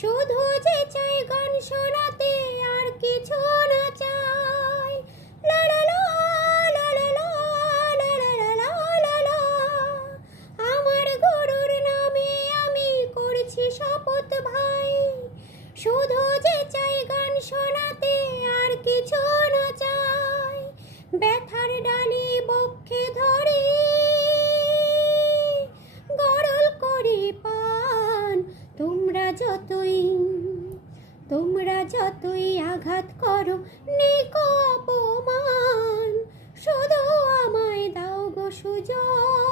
শুধু যে চাই গান শোনাতে, আর কিছু না চাই। লা লা লা, লা লা লা, লা লা লা লা, লা লা। আমার গুরুর নামে আমি করছি শপথ ভাই, শুধু যে চাই গান শোনাতে, আর কিছু না চাই। ব্যথার ডালি বক্ষে ধরি, গরল করি পান। তোমরা যতই আঘাত করো, নেই কো অপমান, শুধু আমায় দাও গো সুযোগ।